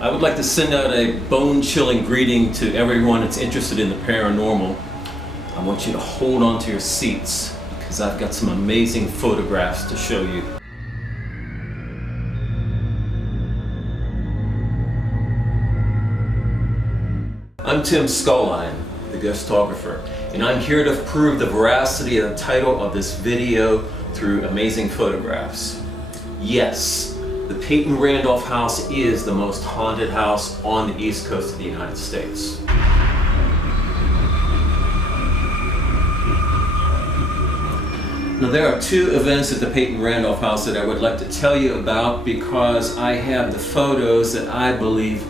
I would like to send out a bone-chilling greeting to everyone that's interested in the paranormal. I want you to hold on to your seats because I've got some amazing photographs to show you. I'm Tim Scullion, the Ghostographer, and I'm here to prove the veracity of the title of this video through amazing photographs. Yes, the Peyton Randolph House is the most haunted house on the East Coast of the United States. Now there are two events at the Peyton Randolph House that I would like to tell you about because I have the photos that I believe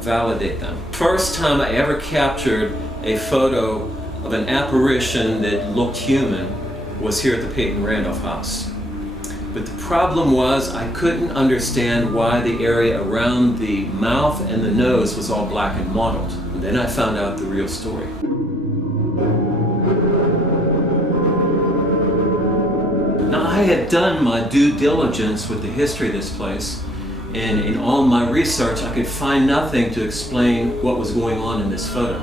validate them. First time I ever captured a photo of an apparition that looked human was here at the Peyton Randolph House. But the problem was I couldn't understand why the area around the mouth and the nose was all black and mottled. And then I found out the real story. Now I had done my due diligence with the history of this place, and in all my research I could find nothing to explain what was going on in this photo.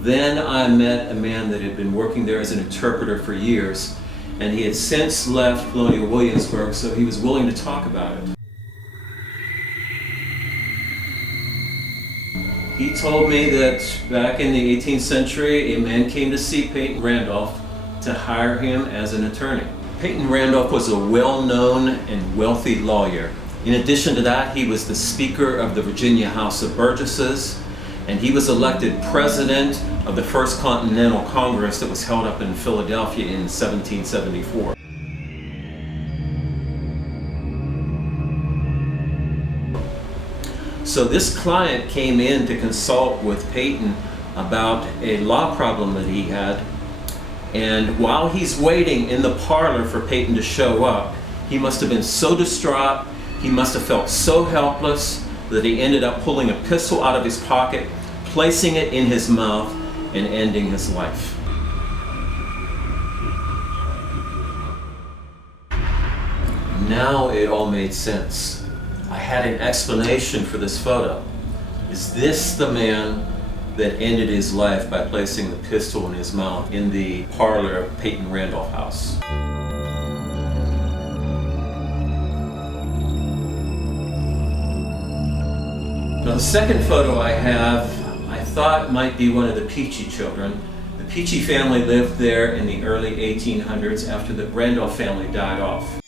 Then I met a man that had been working there as an interpreter for years, and he had since left Colonial Williamsburg, so he was willing to talk about it. He told me that back in the 18th century, a man came to see Peyton Randolph to hire him as an attorney. Peyton Randolph was a well-known and wealthy lawyer. In addition to that, he was the Speaker of the Virginia House of Burgesses, and he was elected President of the First Continental Congress that was held up in Philadelphia in 1774. So this client came in to consult with Peyton about a law problem that he had, and while he's waiting in the parlor for Peyton to show up, he must have been so distraught, he must have felt so helpless that he ended up pulling a pistol out of his pocket, placing it in his mouth, and ending his life. Now it all made sense. I had an explanation for this photo. Is this the man that ended his life by placing the pistol in his mouth in the parlor of Peyton Randolph House? Now the second photo I have, I thought might be one of the Peachy children. The Peachy family lived there in the early 1800s after the Randolph family died off.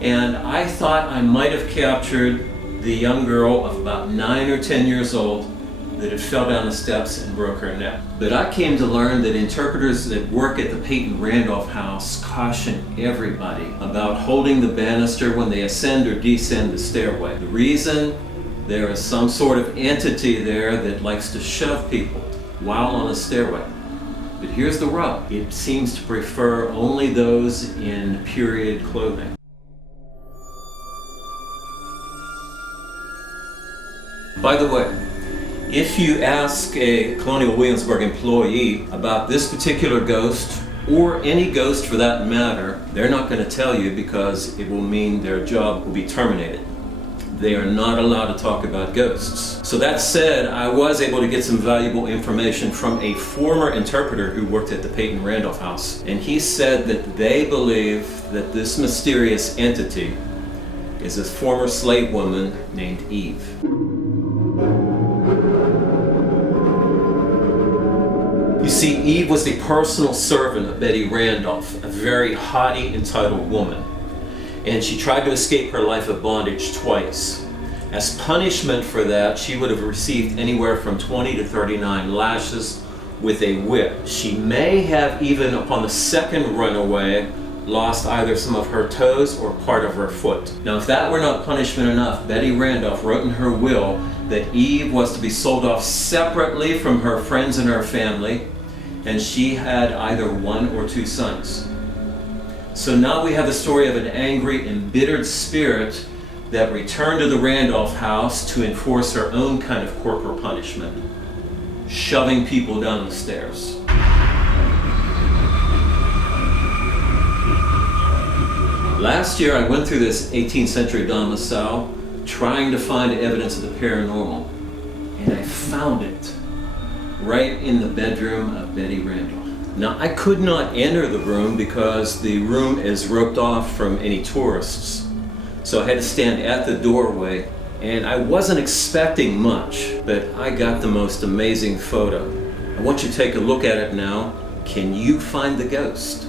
And I thought I might have captured the young girl of about 9 or 10 years old that had fell down the steps and broke her neck. But I came to learn that interpreters that work at the Peyton Randolph House caution everybody about holding the banister when they ascend or descend the stairway. The reason? There is some sort of entity there that likes to shove people while on a stairway. But here's the rub. It seems to prefer only those in period clothing. By the way, if you ask a Colonial Williamsburg employee about this particular ghost, or any ghost for that matter, they're not going to tell you because it will mean their job will be terminated. They are not allowed to talk about ghosts. So that said, I was able to get some valuable information from a former interpreter who worked at the Peyton Randolph House, and he said that they believe that this mysterious entity is a former slave woman named Eve. You see, Eve was the personal servant of Betty Randolph, a very haughty, entitled woman. And she tried to escape her life of bondage twice. As punishment for that, she would have received anywhere from 20 to 39 lashes with a whip. She may have, even upon the second runaway, lost either some of her toes or part of her foot. Now, if that were not punishment enough, Betty Randolph wrote in her will that Eve was to be sold off separately from her friends and her family, and she had either 1 or 2 sons. So now we have the story of an angry, embittered spirit that returned to the Randolph house to enforce her own kind of corporal punishment, shoving people down the stairs. Last year I went through this 18th century domicile trying to find evidence of the paranormal, and I found it right in the bedroom of Betty Randolph. Now I could not enter the room because the room is roped off from any tourists, so I had to stand at the doorway, and I wasn't expecting much, but I got the most amazing photo. I want you to take a look at it now. Can you find the ghost?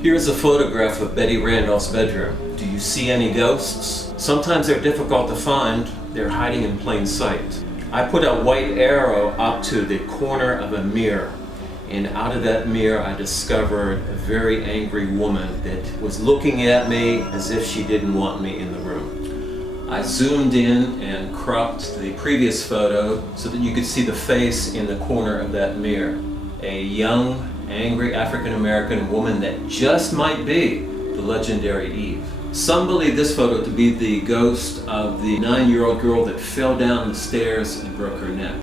Here's a photograph of Betty Randolph's bedroom. Do you see any ghosts? Sometimes they're difficult to find. They're hiding in plain sight. I put a white arrow up to the corner of a mirror, and out of that mirror I discovered a very angry woman that was looking at me as if she didn't want me in the room. I zoomed in and cropped the previous photo so that you could see the face in the corner of that mirror. A young, angry African-American woman that just might be the legendary Eve. Some believe this photo to be the ghost of the 9-year-old girl that fell down the stairs and broke her neck.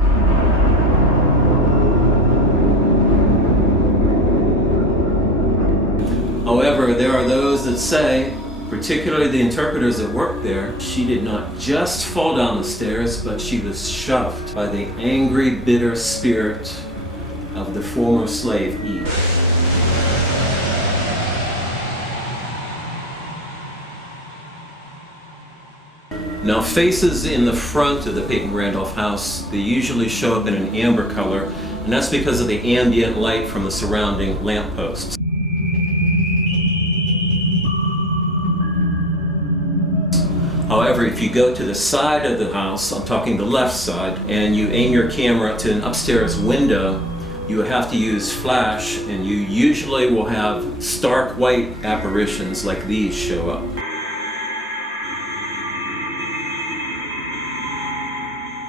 However, there are those that say, particularly the interpreters that work there, she did not just fall down the stairs, but she was shoved by the angry, bitter spirit of the former slave Eve. Now, faces in the front of the Peyton Randolph house, they usually show up in an amber color, and that's because of the ambient light from the surrounding lampposts. However, if you go to the side of the house, I'm talking the left side, and you aim your camera to an upstairs window, you have to use flash, and you usually will have stark white apparitions like these show up.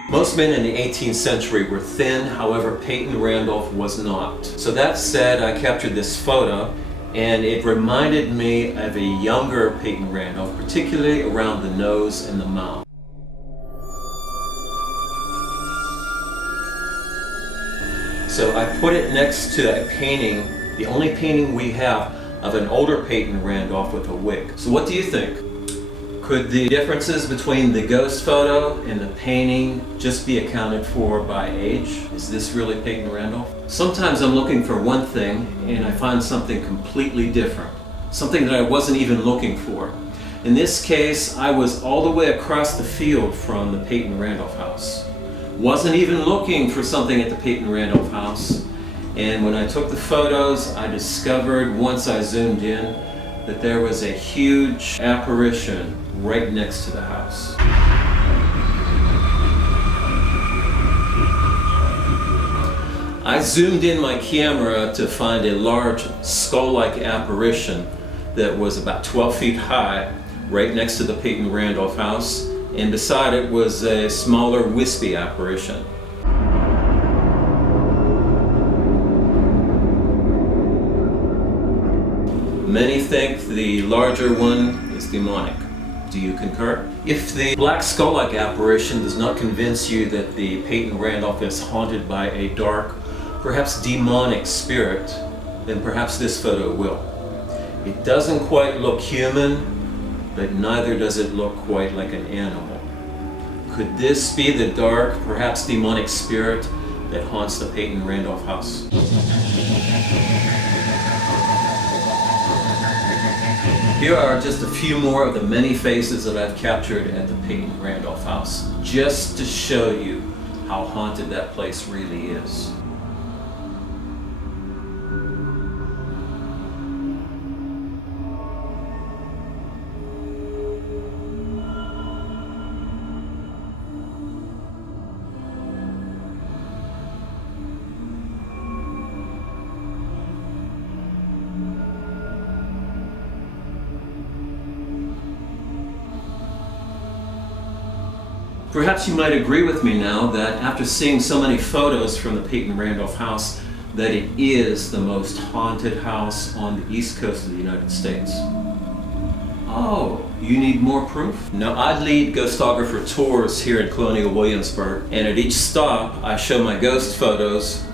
Most men in the 18th century were thin, however Peyton Randolph was not. So that said, I captured this photo, and it reminded me of a younger Peyton Randolph, particularly around the nose and the mouth. So I put it next to a painting, the only painting we have of an older Peyton Randolph with a wig. So what do you think? Could the differences between the ghost photo and the painting just be accounted for by age? Is this really Peyton Randolph? Sometimes I'm looking for one thing and I find something completely different, something that I wasn't even looking for. In this case, I was all the way across the field from the Peyton Randolph house. Wasn't even looking for something at the Peyton Randolph house, and when I took the photos, I discovered once I zoomed in that there was a huge apparition right next to the house. I zoomed in my camera to find a large skull-like apparition that was about 12 feet high right next to the Peyton Randolph house, and beside it was a smaller wispy apparition. Many think the larger one is demonic. Do you concur? If the black skull-like apparition does not convince you that the Peyton Randolph is haunted by a dark, perhaps demonic spirit, then perhaps this photo will. It doesn't quite look human, but neither does it look quite like an animal. Could this be the dark, perhaps demonic spirit that haunts the Peyton Randolph house? Here are just a few more of the many faces that I've captured at the Peyton Randolph house, just to show you how haunted that place really is. Perhaps you might agree with me now that after seeing so many photos from the Peyton Randolph house, that it is the most haunted house on the East Coast of the United States. Oh, you need more proof? Now, I lead Ghostographer tours here in Colonial Williamsburg, and at each stop I show my ghost photos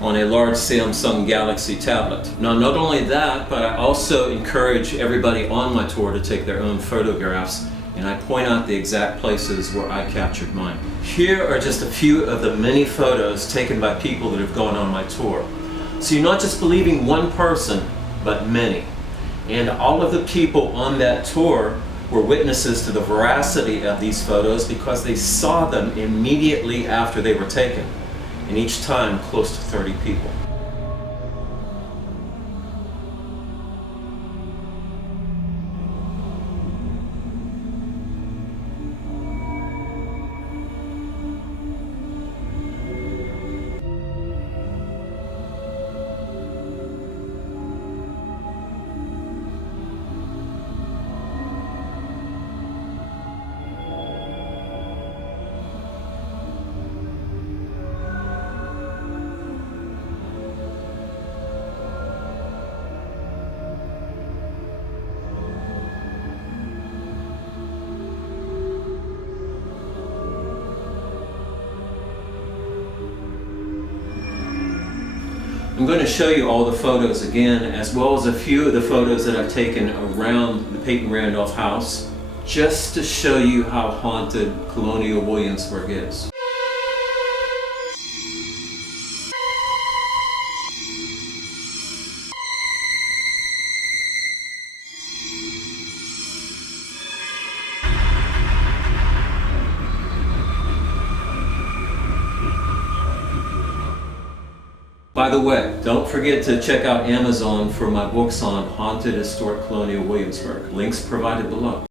on a large Samsung Galaxy tablet. Now, not only that, but I also encourage everybody on my tour to take their own photographs, and I point out the exact places where I captured mine. Here are just a few of the many photos taken by people that have gone on my tour. So you're not just believing one person, but many. And all of the people on that tour were witnesses to the veracity of these photos because they saw them immediately after they were taken, and each time close to 30 people. I'm going to show you all the photos again, as well as a few of the photos that I've taken around the Peyton Randolph House, just to show you how haunted Colonial Williamsburg is. By the way, don't forget to check out Amazon for my books on haunted historic Colonial Williamsburg. Links provided below.